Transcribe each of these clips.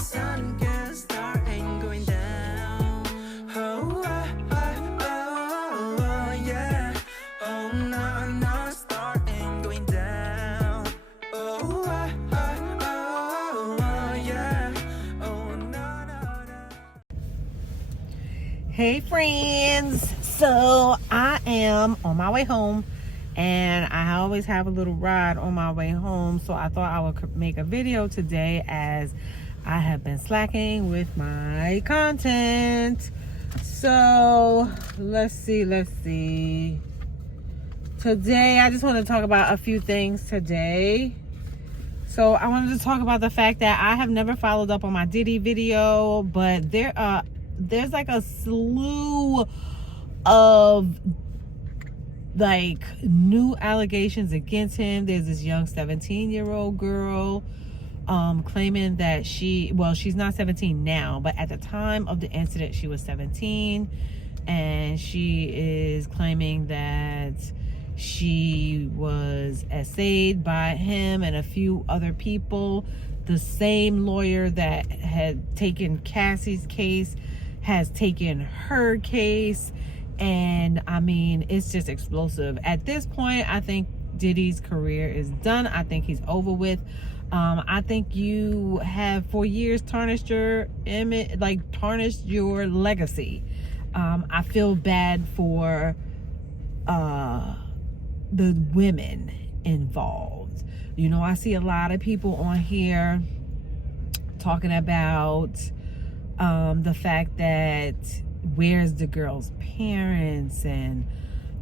sun can start and going down. Oh, yeah. Oh, no, start and going down. Oh, yeah. Oh, no. Hey friends, so I am on my way home, and I always have a little ride on my way home, so I thought I would make a video today as I have been slacking with my content. So let's see. Today I just want to talk about a few things today. So I wanted to talk about the fact that I have never followed up on my Diddy video, but there's like a slew of like new allegations against him. There's this young 17-year-old girl claiming that she's not 17 now, but at the time of the incident she was 17, and she is claiming that she was essayed by him and a few other people. The same lawyer that had taken Cassie's case has taken her case, and I mean, it's just explosive. At this point, I think Diddy's career is done. I think he's over with. I think you have for years tarnished your image, like tarnished your legacy. I feel bad for the women involved. You know, I see a lot of people on here talking about the fact that where's the girl's parents, and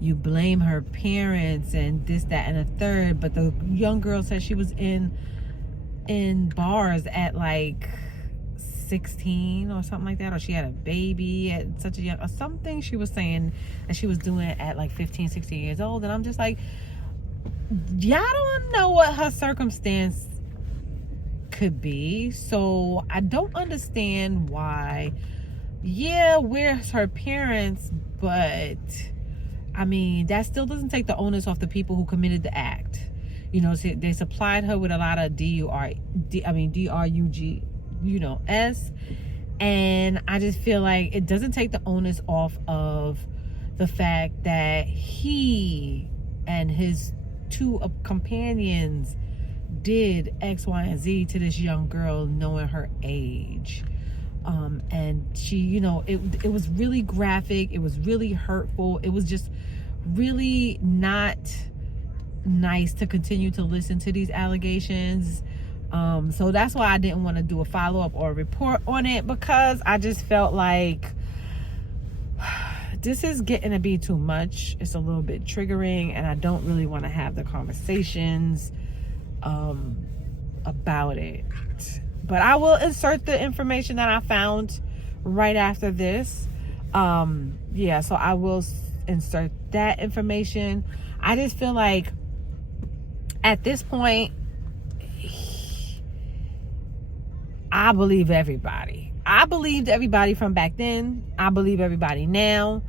you blame her parents and this, that, and a third. But the young girl said she was in bars at like 16 or something like that, or she had a baby at such a young, or something she was saying that she was doing it at like 15, 16 years old. And I'm just like, y'all don't know what her circumstance could be. So I don't understand why, yeah, where's her parents, but I mean, that still doesn't take the onus off the people who committed the act. You know, so they supplied her with a lot of DRUG, you know, S, and I just feel like it doesn't take the onus off of the fact that he and his two companions did X, Y, and Z to this young girl, knowing her age. And she, you know, it was really graphic. It was really hurtful. It was just really not nice to continue to listen to these allegations. So that's why I didn't want to do a follow-up or a report on it, because I just felt like this is getting to be too much. It's a little bit triggering, and I don't really want to have the conversations about it. But I will insert the information that I found right after this. Yeah, so I will insert that information. I just feel like at this point, I believe everybody. I believed everybody from back then. I believe everybody now.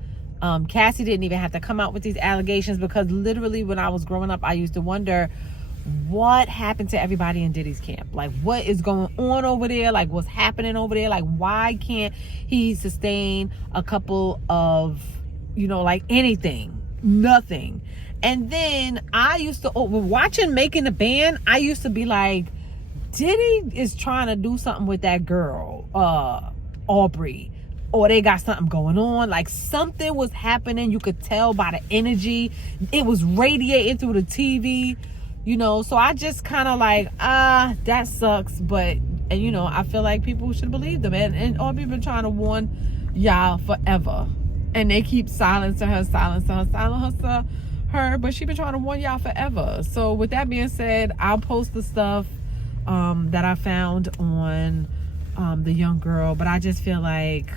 Cassie didn't even have to come out with these allegations, because literally when I was growing up, I used to wonder what happened to everybody in Diddy's camp. Like, what is going on over there? Like, what's happening over there? Like, why can't he sustain a couple of, you know, like anything? Nothing. And then I used to, watching Making the Band, I used to be like, Diddy is trying to do something with that girl, Aubrey, or they got something going on. Like, something was happening. You could tell by the energy. It was radiating through the TV, you know. So I just kind of like, that sucks. But, and you know, I feel like people should believe them. And Aubrey been trying to warn y'all forever, and they keep silencing her. But she been trying to warn y'all forever. So with that being said, I'll post the stuff that I found on the young girl. But I just feel like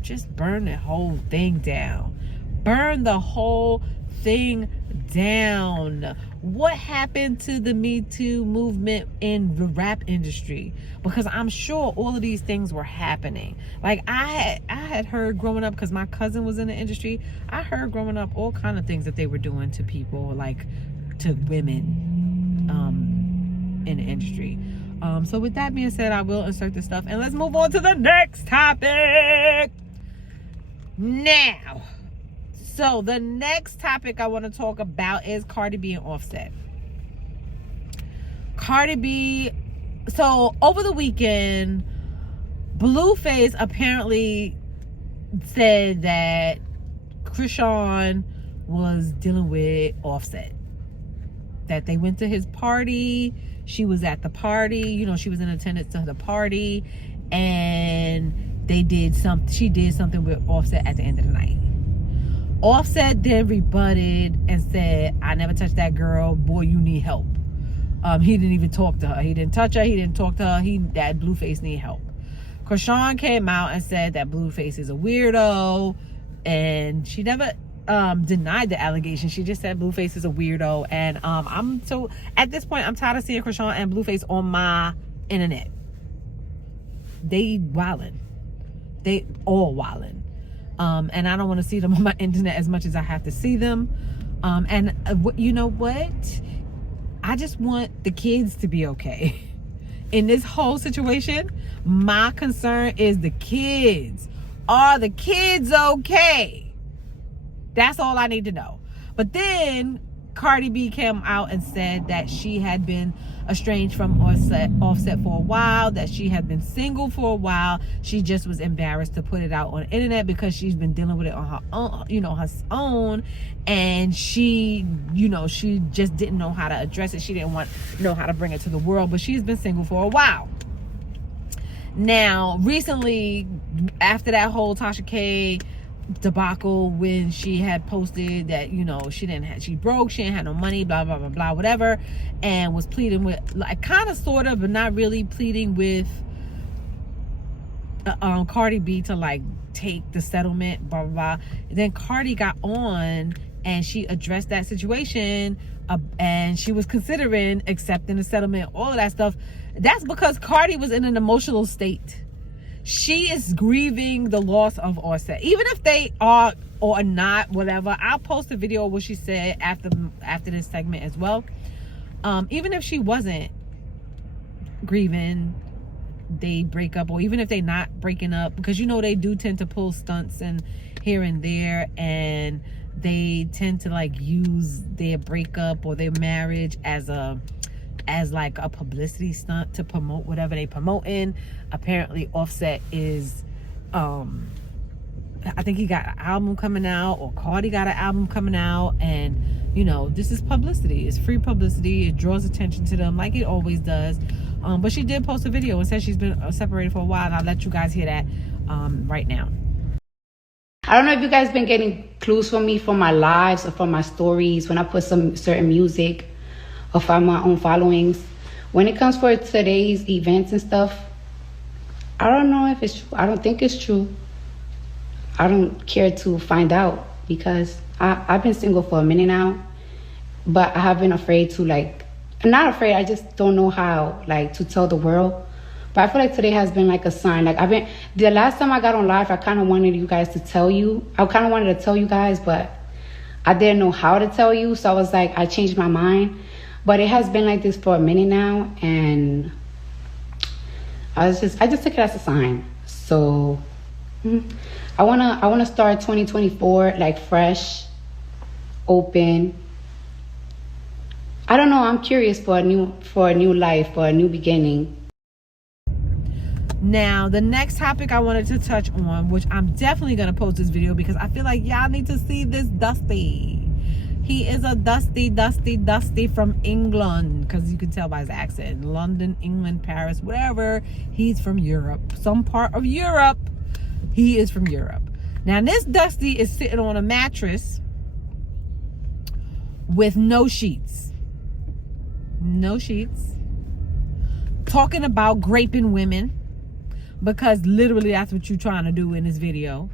just burn the whole thing down. Burn the whole thing down. What happened to the Me Too movement in the rap industry? Because I'm sure all of these things were happening. Like, I had heard growing up, because my cousin was in the industry, I heard growing up all kind of things that they were doing to people, like to women, in the industry. So with that being said, I will insert this stuff, and let's move on to the next topic now. So the next topic I want to talk about is Cardi B and Offset. Cardi B, so over the weekend, Blueface apparently said that Krishan was dealing with Offset. That they went to his party, she was at the party, you know, she was in attendance to the party, and she did something with Offset at the end of the night. Offset then rebutted and said, I never touched that girl, boy, you need help. He didn't even talk to her. He didn't touch her. He didn't talk to her. That Blueface need help. Krishan came out and said that Blueface is a weirdo, and she never denied the allegation. She just said Blueface is a weirdo, and at this point I'm tired of seeing Krishan and Blueface on my internet. They wildin'. They all wildin'. And I don't want to see them on my internet as much as I have to see them. You know what? I just want the kids to be okay. In this whole situation, my concern is the kids. Are the kids okay? That's all I need to know. But then Cardi B came out and said that she had been estranged from Offset for a while, that she had been single for a while. She just was embarrassed to put it out on the internet because she's been dealing with it on her own, and she just didn't know how to address it. She didn't know how to bring it to the world, but she's been single for a while. Now, recently, after that whole Tasha K debacle, when she had posted that she broke, she didn't have no money, blah blah blah blah whatever, and was pleading with, like, kind of sort of but not really, pleading with Cardi B to like take the settlement, blah blah blah. Then Cardi got on and she addressed that situation, and she was considering accepting the settlement, all of that stuff. That's because Cardi was in an emotional state. She is grieving the loss of Offset. Even if they are or not, whatever, I'll post a video of what she said after this segment as well. Even if she wasn't grieving, they break up, or even if they not breaking up, because they do tend to pull stunts and here and there, and they tend to like use their breakup or their marriage as like a publicity stunt to promote whatever they promoting. Apparently Offset is I think he got an album coming out, or Cardi got an album coming out, and this is publicity. It's free publicity. It draws attention to them like it always does. But she did post a video and said she's been separated for a while, and I'll let you guys hear that right now. I don't know if you guys been getting clues from me from my lives or from my stories when I put some certain music or find my own followings. When it comes for today's events and stuff, I don't know if it's true. I don't think it's true. I don't care to find out, because I've been single for a minute now, but I have been afraid to not afraid, I just don't know how to tell the world. But I feel like today has been like a sign. The last time I got on live, I kind of wanted you guys to tell you. I kind of wanted to tell you guys, but I didn't know how to tell you. So I was like, I changed my mind. But it has been like this for a minute now, and I just took it as a sign. So I wanna start 2024 like fresh, open. I don't know. I'm curious for a new life, for a new beginning. Now, the next topic I wanted to touch on, which I'm definitely gonna post this video because I feel like y'all need to see this Dusty. He is a Dusty from England, because you can tell by his accent. London, England, Paris, whatever. He's from Europe. Some part of Europe. He is from Europe. Now, this Dusty is sitting on a mattress with no sheets. No sheets. Talking about graping women, because literally that's what you're trying to do in this video.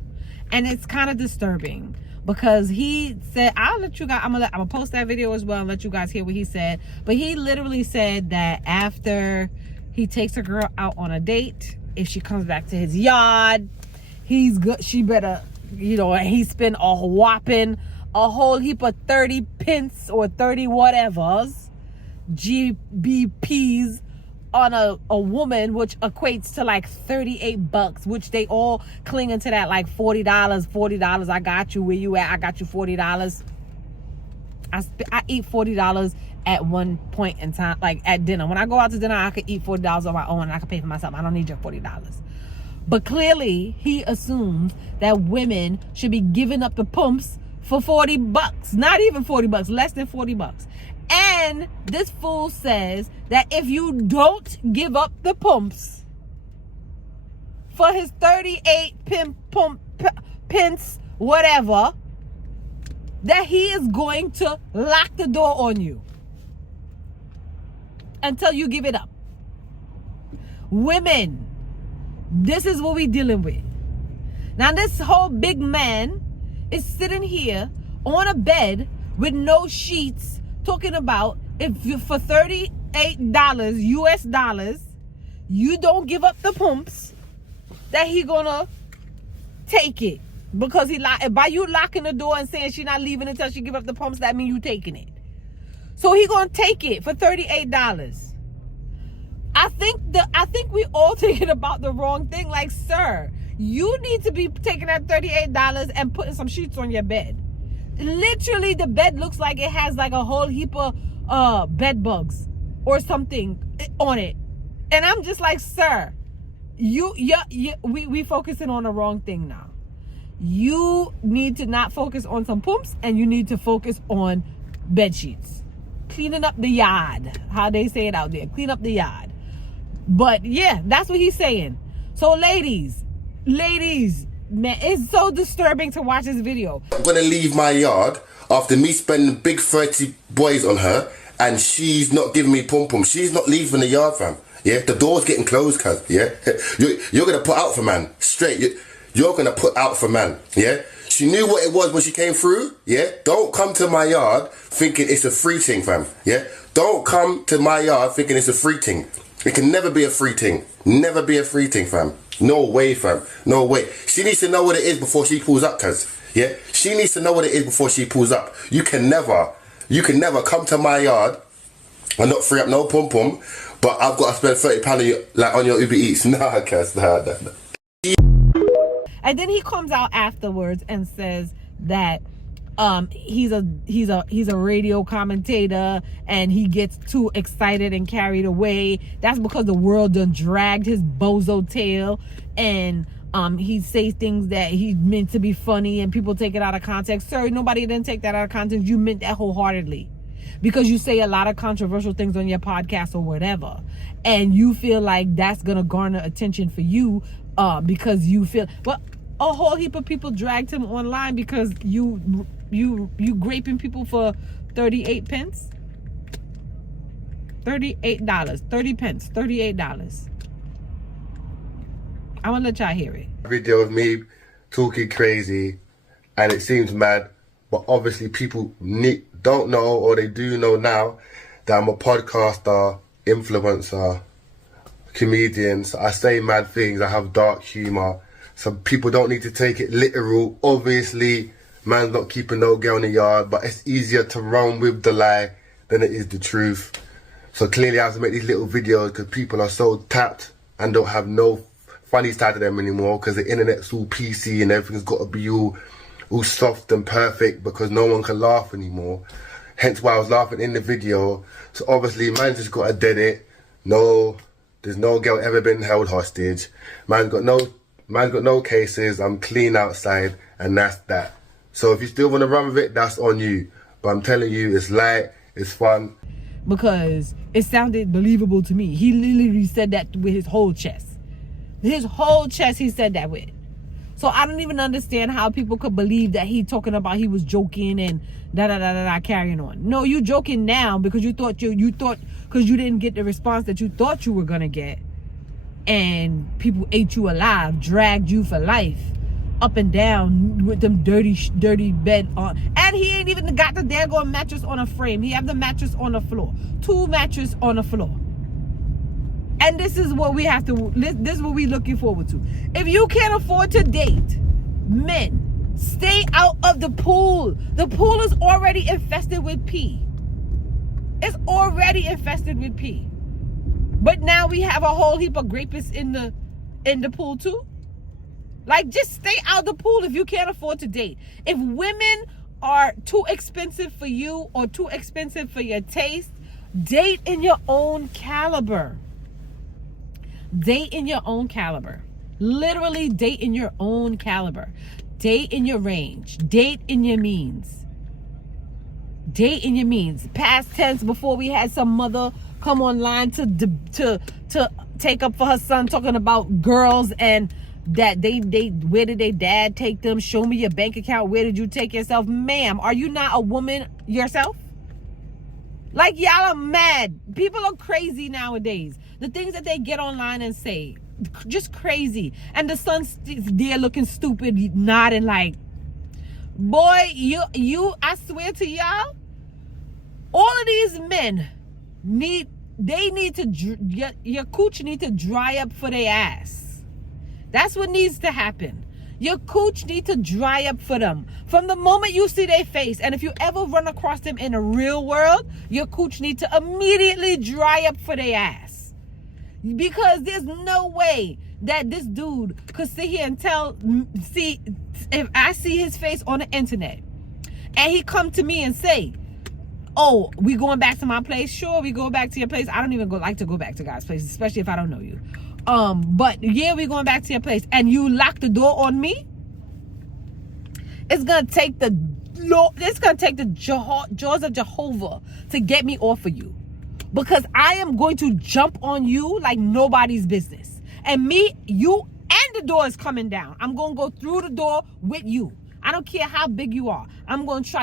And it's kind of disturbing. Because he said, I'll let you guys, I'm gonna post that video as well and let you guys hear what he said. But he literally said that after he takes a girl out on a date, if she comes back to his yard, she better, he spent a whopping, a whole heap of 30 pence or 30 whatevers GBPs on a woman, which equates to like $38, which they all clinging to that like $40. I got you. Where you at? I got you $40. I eat $40 at one point in time, like at dinner. When I go out to dinner, I could eat $40 on my own and I could pay for myself. I don't need your $40. But clearly, he assumes that women should be giving up the pumps for $40. Not even $40, less than $40. And this fool says that if you don't give up the pumps for his 38 pence, whatever, that he is going to lock the door on you until you give it up. Women, this is what we're dealing with. Now, this whole big man is sitting here on a bed with no sheets talking about if you, for $38 US dollars, you don't give up the pumps, that he gonna take it. Because by you locking the door and saying she not leaving until she give up the pumps, that means you taking it. So he gonna take it for $38. I think we all thinking about the wrong thing. Like, sir, you need to be taking that $38 and putting some sheets on your bed. Literally, the bed looks like it has like a whole heap of bed bugs or something on it. And I'm just like, sir, we focusing on the wrong thing now. You need to not focus on some pumps, and you need to focus on bed sheets. Cleaning up the yard, how they say it out there. Clean up the yard. But yeah, that's what he's saying. So ladies, man, it's so disturbing to watch this video. I'm gonna leave my yard after me spending big 30 boys on her, and she's not giving me pum pum. She's not leaving the yard, fam. Yeah, the door's getting closed, cuz. Yeah, you're gonna put out for man straight. You're gonna put out for man. Yeah, she knew what it was when she came through. Yeah, don't come to my yard thinking it's a free thing, fam. Yeah, don't come to my yard thinking it's a free thing. It can never be a free thing. Never be a free thing, fam. No way, fam. No way. She needs to know what it is before she pulls up, cuz. Yeah, she needs to know what it is before she pulls up. You can never come to my yard and not free up no pum pum, but I've got to spend £30 like on your Uber Eats. Nah, cuz, nah. And then he comes out afterwards and says that he's a radio commentator and he gets too excited and carried away. That's because the world done dragged his bozo tail, and he says things that he meant to be funny and people take it out of context. Sir, nobody didn't take that out of context. You meant that wholeheartedly, because you say a lot of controversial things on your podcast or whatever, and you feel like that's gonna garner attention for you because you feel, well, a whole heap of people dragged him online because you graping people for 38 pence. $38, 30 pence, $38. I want to let y'all hear it. Video of me talking crazy, and it seems mad, but obviously people don't know, or they do know now, that I'm a podcaster, influencer, comedian. So I say mad things. I have dark humor. Some people don't need to take it literal. Obviously, man's not keeping no girl in the yard, but it's easier to run with the lie than it is the truth. So clearly I have to make these little videos because people are so tapped and don't have no funny side to them anymore, because the internet's all PC and everything's got to be all soft and perfect because no one can laugh anymore. Hence why I was laughing in the video. So obviously man's just got to dead it. No, there's no girl ever been held hostage. Man's got no cases. I'm clean outside, and that's that. So if you still want to run with it, that's on you. But I'm telling you, it's light, it's fun. Because it sounded believable to me. He literally said that with his whole chest. His whole chest he said that with. So I don't even understand how people could believe that he talking about he was joking and carrying on. No, you joking now because you thought because you didn't get the response that you thought you were gonna get. And people ate you alive, dragged you for life, up and down with them dirty bed on. And he ain't even got the daggone mattress on a frame. He have the mattress on the floor. 2 mattresses on the floor. And this is what we have to, this is what we looking forward to. If you can't afford to date, men, stay out of the pool. The pool is already infested with pee. It's already infested with pee. But now we have a whole heap of rapists in the pool too. Like, just stay out the pool if you can't afford to date. If women are too expensive for you or too expensive for your taste, date in your own caliber. Date in your own caliber. Literally date in your own caliber. Date in your range. Date in your means. Date in your means. Past tense, before we had some mother come online to take up for her son, talking about girls and that they where did their dad take them? Show me your bank account. Where did you take yourself? Ma'am, are you not a woman yourself? Like, y'all are mad. People are crazy nowadays. The things that they get online and say, just crazy. And the son's there looking stupid, nodding like, boy, you I swear to y'all, all of these men your cooch need to dry up for their ass. That's what needs to happen. Your cooch need to dry up for them. From the moment you see their face, and if you ever run across them in the real world, your cooch need to immediately dry up for their ass. Because there's no way that this dude could sit here and see, if I see his face on the internet, and he come to me and say, oh, we going back to my place? Sure, we going back to your place. I don't even like to go back to guys' places, especially if I don't know you. But yeah, we going back to your place, and you lock the door on me. It's gonna take the jaws of Jehovah to get me off of you, because I am going to jump on you like nobody's business. And me, you, and the door is coming down. I'm gonna go through the door with you. I don't care how big you are. I'm gonna try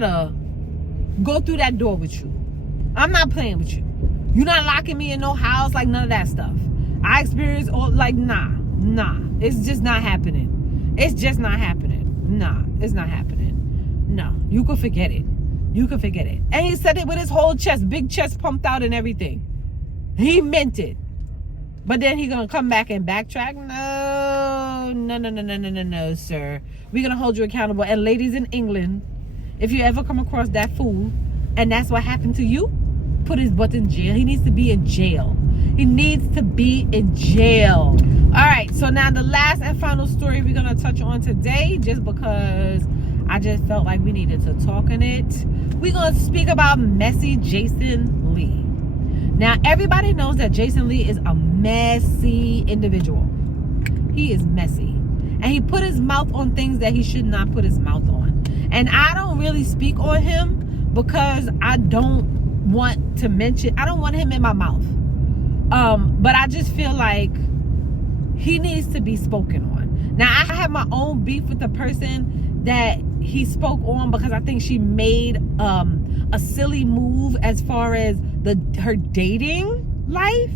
to go through that door with you. I'm not playing with you. You're not locking me in no house, like none of that stuff. I experienced all, like, nah. It's just not happening. It's just not happening. Nah, it's not happening. No, you can forget it. You can forget it. And he said it with his whole chest, big chest pumped out and everything. He meant it. But then he gonna come back and backtrack? No, sir. We're gonna hold you accountable. And ladies in England, if you ever come across that fool and that's what happened to you, put his butt in jail. He needs to be in jail. He needs to be in jail. All right, so now the last and final story we're gonna touch on today, just because I just felt like we needed to talk on it. We're gonna speak about messy Jason Lee. Now, everybody knows that Jason Lee is a messy individual. He is messy. And he put his mouth on things that he should not put his mouth on. And I don't really speak on him because I don't want him in my mouth. But I just feel like he needs to be spoken on. Now, I have my own beef with the person that he spoke on, because I think she made a silly move as far as her dating life.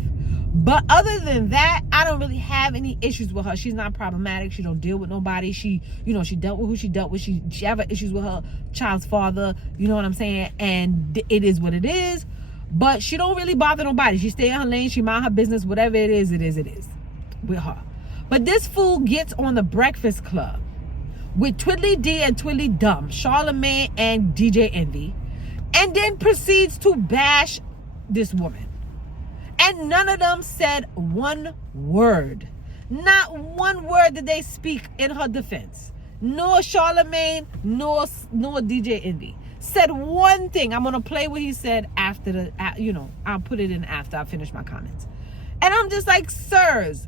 But other than that, I don't really have any issues with her. She's not problematic. She don't deal with nobody. She dealt with who she dealt with. She have issues with her child's father. You know what I'm saying? And it is what it is. But she don't really bother nobody. She stay in her lane. She mind her business. Whatever it is with her. But this fool gets on the Breakfast Club with Twiddly D and Twiddly Dumb, Charlamagne and DJ Envy, and then proceeds to bash this woman. And none of them said one word. Not one word did they speak in her defense. Nor Charlamagne, nor DJ Envy said one thing. I'm gonna play what he said after I'll put it in after I finish my comments. And I'm just like, sirs,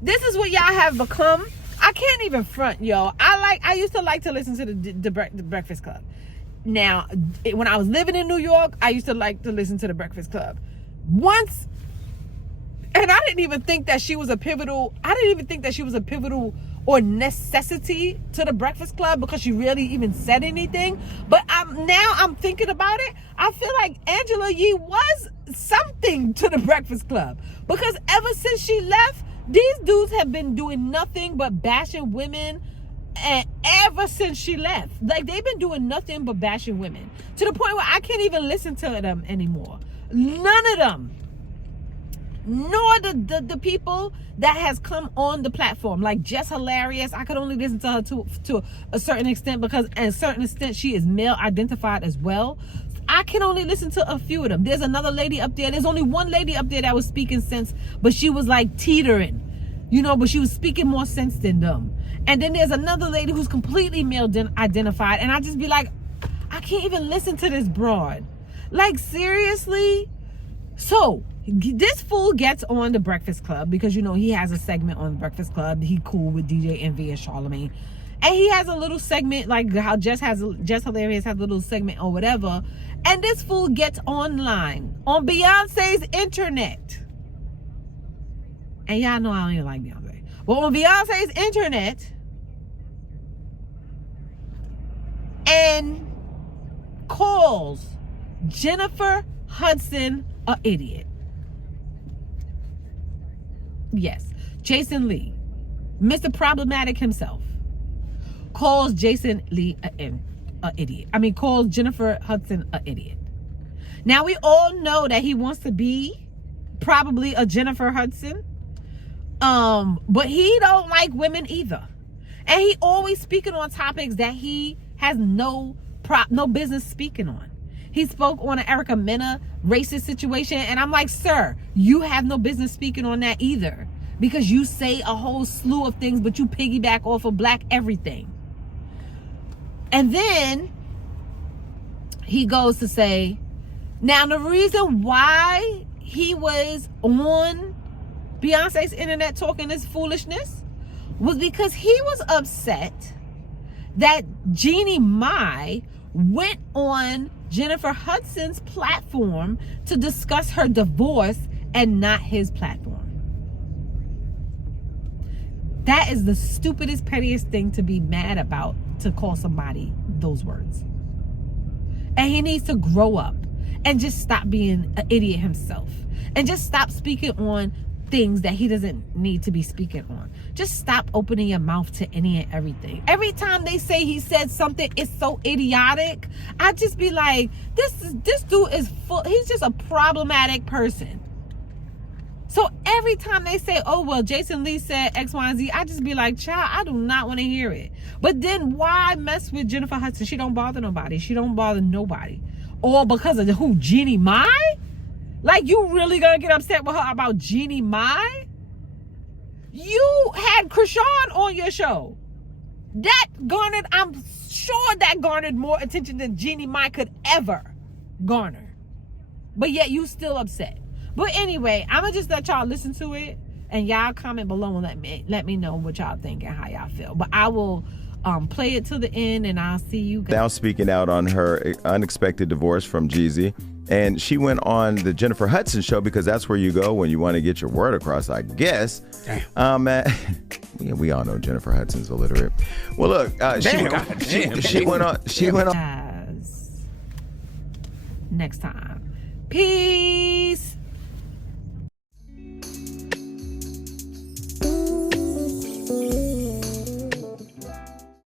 this is what y'all have become. I can't even front, y'all. I used to like to listen to the Breakfast Club. Now, when I was living in New York, I used to like to listen to the Breakfast Club. Once, and I didn't even think that she was a pivotal or necessity to the Breakfast Club, because she rarely even said anything. But I'm thinking about it. I feel like Angela Yee was something to the Breakfast Club, because ever since she left, these dudes have been doing nothing but bashing women. And ever since she left, like, they've been doing nothing but bashing women, to the point where I can't even listen to them anymore. None of them. Nor the people that has come on the platform, like Jess Hilarious. I could only listen to her to a certain extent, because at a certain extent she is male identified as well. I can only listen to a few of them. There's another lady up there. There's only one lady up there that was speaking sense, but she was like teetering, you know, but she was speaking more sense than them. And then there's another lady who's completely male identified, and I just be like, I can't even listen to this broad. Like, seriously? So this fool gets on the Breakfast Club because, you know, he has a segment on the Breakfast Club. He cool with DJ Envy and Charlamagne. And he has a little segment, like how Jess Hilarious has a little segment or whatever. And this fool gets online on Beyonce's internet. And y'all know I don't even like Beyonce. But on Beyonce's internet, and calls Jennifer Hudson an idiot. Yes, Jason Lee, Mr. Problematic himself, calls Jason Lee an idiot. I mean, calls Jennifer Hudson an idiot. Now, we all know that he wants to be probably a Jennifer Hudson, but he don't like women either. And he always speaking on topics that he has no business speaking on. He spoke on an Erica Mena racist situation, and I'm like, sir, you have no business speaking on that either, because you say a whole slew of things, but you piggyback off of black everything. And then he goes to say, now the reason why he was on Beyonce's internet talking this foolishness was because he was upset that Jeannie Mai went on Jennifer Hudson's platform to discuss her divorce and not his platform. That is the stupidest, pettiest thing to be mad about, to call somebody those words. And he needs to grow up and just stop being an idiot himself, and just stop speaking on things that he doesn't need to be speaking on. Just stop opening your mouth to any and everything. Every time they say he said something, it's so idiotic. I just be like, this dude is full. He's just a problematic person. So every time they say, oh, well, Jason Lee said X, Y, and Z, I just be like, child, I do not want to hear it. But then why mess with Jennifer Hudson? She don't bother nobody. She don't bother nobody. All because of who? Jeannie Mai? Like, you really gonna get upset with her about Jeannie Mai? You had Krishan on your show. I'm sure that garnered more attention than Jeannie Mai could ever garner. But yet you still upset. But anyway, I'm gonna just let y'all listen to it, and y'all comment below and let me know what y'all think and how y'all feel. But I will play it to the end, and I'll see you guys. Now speaking out on her unexpected divorce from Jeezy. And she went on the Jennifer Hudson show, because that's where you go when you want to get your word across, I guess. Damn. Yeah, we all know Jennifer Hudson's illiterate. Well, look, she went on. Next time. Peace.